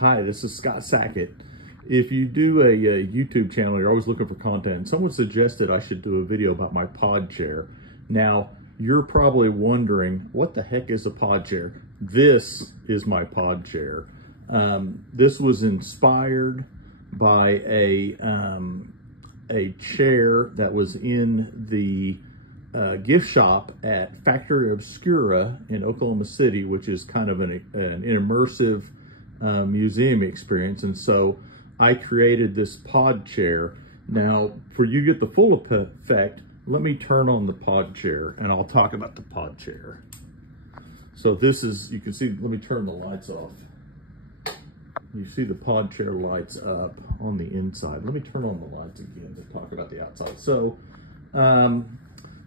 Hi, this is Scott Sackett. If you do a YouTube channel, you're always looking for content. Someone suggested I should do a video about my pod chair. Now, you're probably wondering, what the heck is a pod chair? This is my pod chair. This was inspired by a chair that was in the gift shop at Factory Obscura in Oklahoma City, which is kind of an immersive museum experience. And so I created this pod chair. Now, for you to get the full effect, let me turn on the pod chair and I'll talk about the pod chair. So this is, you can see, let me turn the lights off. You see the pod chair lights up on the inside. Let me turn on the lights again to talk about the outside. So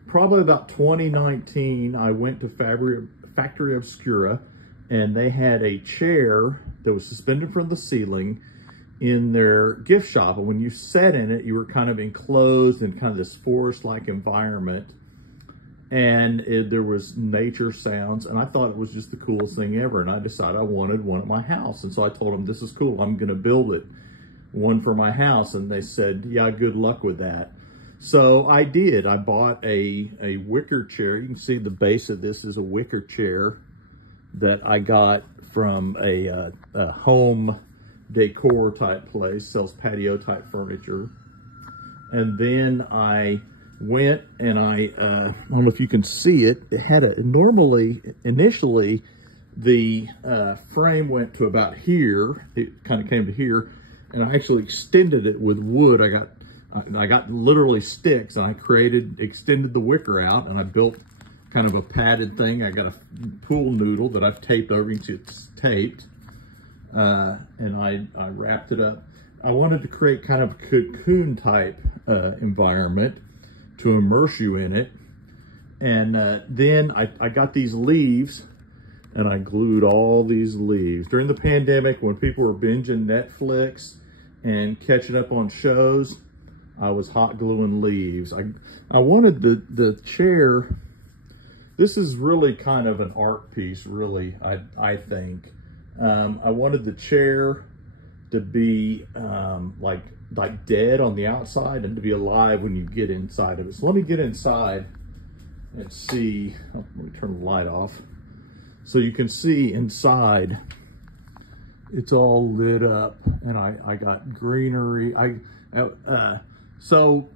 probably about 2019, I went to Factory Obscura, and they had a chair that was suspended from the ceiling in their gift shop. And when you sat in it, you were kind of enclosed in kind of this forest-like environment. And there was nature sounds, and I thought it was just the coolest thing ever. And I decided I wanted one at my house. And so I told them, this is cool, I'm gonna build it, one for my house. And they said, yeah, good luck with that. So I did. I bought a wicker chair. You can see the base of this is a wicker chair that I got from a home decor type place, sells patio type furniture. And then I went and I don't know if you can see it. It had initially the frame went to about here. It kind of came to here, and I actually extended it with wood. I got literally sticks, and I extended the wicker out, and I built kind of a padded thing. I got a pool noodle that I've taped over. You can see it's taped, and I wrapped it up. I wanted to create kind of a cocoon type environment to immerse you in it. And then I got these leaves, and I glued all these leaves. During the pandemic, when people were binging Netflix and catching up on shows, I was hot gluing leaves. I wanted the chair. This is really kind of an art piece, really, I think. I wanted the chair to be like dead on the outside and to be alive when you get inside of it. So let me get inside and see. Oh, let me turn the light off. So you can see inside, it's all lit up, and I got greenery. So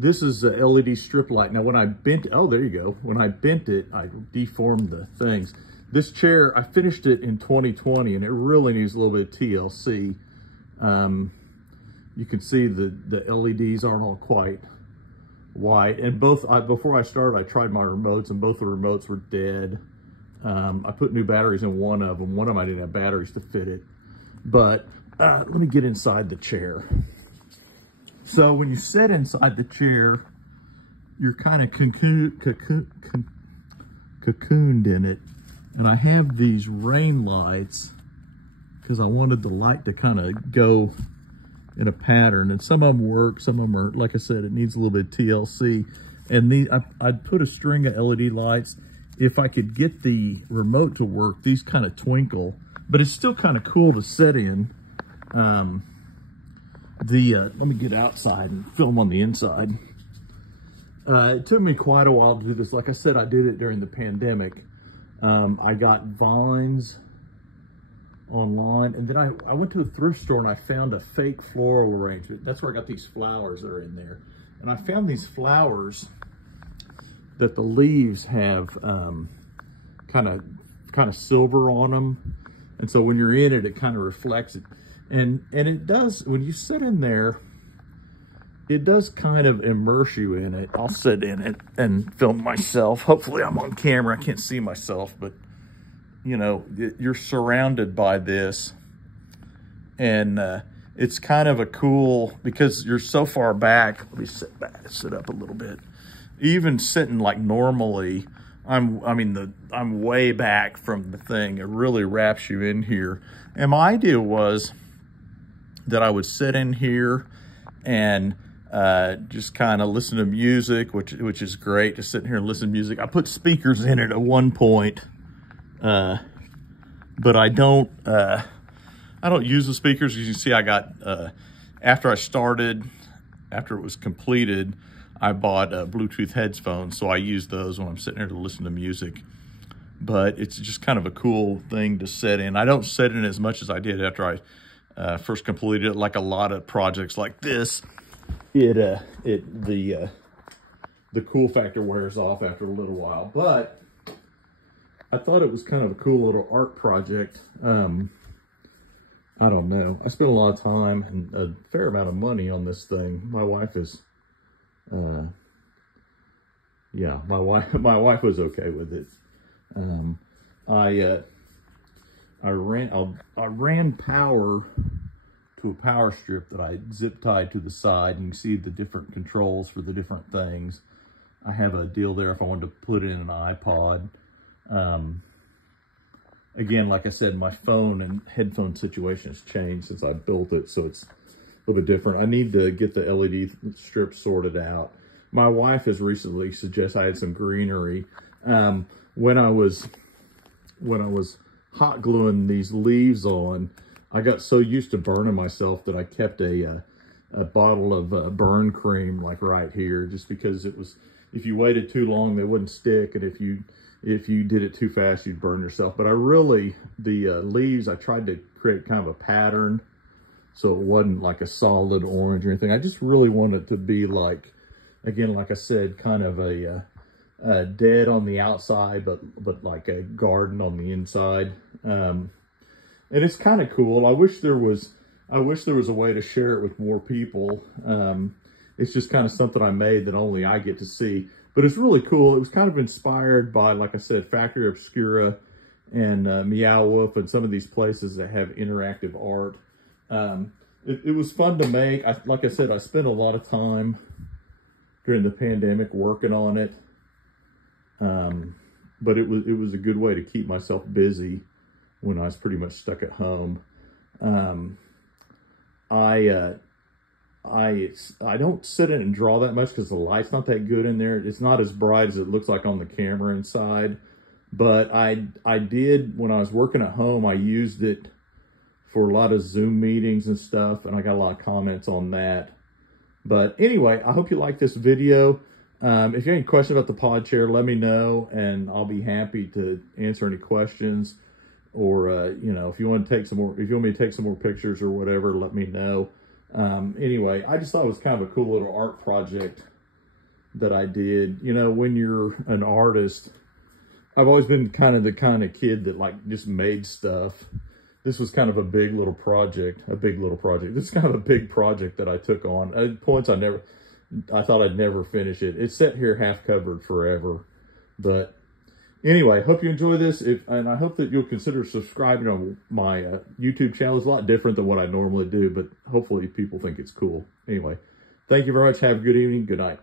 this is a LED strip light. Now when I bent, oh, there you go. When I bent it, I deformed the things. This chair, I finished it in 2020, and it really needs a little bit of TLC. You can see the LEDs aren't all quite white. And before I started, I tried my remotes, and both the remotes were dead. I put new batteries in one of them. One of them I didn't have batteries to fit it. But let me get inside the chair. So when you sit inside the chair, you're kind of cocooned in it. And I have these rain lights because I wanted the light to kind of go in a pattern. And some of them work, some of them are, like I said, it needs a little bit of TLC. And I'd put a string of LED lights. If I could get the remote to work, these kind of twinkle, but it's still kind of cool to sit in. Let me get outside and film on the inside. It took me quite a while to do this. Like I said, I did it during the pandemic. I got vines online, and then I went to a thrift store and I found a fake floral arrangement. That's where I got these flowers that are in there. And I found these flowers that the leaves have kind of silver on them. And so when you're in it, it kind of reflects it. And it does, when you sit in there, it does kind of immerse you in it. I'll sit in it and film myself. Hopefully I'm on camera. I can't see myself, but you know, you're surrounded by this. And it's kind of a cool, because you're so far back. Let me sit back, sit up a little bit. Even sitting like normally, I'm way back from the thing. It really wraps you in here. And my idea was that I would sit in here and just kind of listen to music, which is great, just sitting here and listen to music. I put speakers in it at one point but I don't use the speakers. As you can see, I got, after it was completed, I bought Bluetooth headphones, so I use those when I'm sitting there to listen to music. But it's just kind of a cool thing to set in. I don't set in as much as I did after I first completed it. Like a lot of projects like this, the cool factor wears off after a little while. But I thought it was kind of a cool little art project. I don't know. I spent a lot of time and a fair amount of money on this thing. My wife is, yeah, my wife was okay with it. I ran power to a power strip that I zip tied to the side, and you can see the different controls for the different things. I have a deal there if I wanted to put it in an iPod. Again, like I said, my phone and headphone situation has changed since I built it, so it's a little bit different. I need to get the LED strip sorted out. My wife has recently suggested I had some greenery. When I was hot gluing these leaves on, I got so used to burning myself that I kept a bottle of burn cream like right here, just because it was, if you waited too long, they wouldn't stick, and if you did it too fast, you'd burn yourself. But the leaves, I tried to create kind of a pattern so it wasn't like a solid orange or anything. I just really wanted it to be like, again, like I said, kind of a dead on the outside, but like a garden on the inside. And it's kind of cool. I wish there was a way to share it with more people. It's just kind of something I made that only I get to see. But it's really cool. It was kind of inspired by, like I said, Factory Obscura and Meow Wolf and some of these places that have interactive art. It was fun to make. Like I said, I spent a lot of time during the pandemic working on it. But it was a good way to keep myself busy when I was pretty much stuck at home. I don't sit in and draw that much because the light's not that good in there. It's not as bright as it looks like on the camera inside. But I did, when I was working at home, I used it for a lot of Zoom meetings and stuff, and I got a lot of comments on that. But anyway, I hope you like this video. If you have any questions about the pod chair, let me know, and I'll be happy to answer any questions. Or, you know, if you want to take some more, if you want me to take some more pictures or whatever, let me know. Anyway, I just thought it was kind of a cool little art project that I did. You know, when you're an artist, I've always been the kind of kid that like just made stuff. This was kind of a big little project, This is kind of a big project that I took on. At points I thought I'd never finish it. It's set here half covered forever. But anyway, hope you enjoy this, and I hope that you'll consider subscribing on my YouTube channel. It's a lot different than what I normally do, but hopefully people think it's cool. Anyway, thank you very much. Have a good evening. Good night.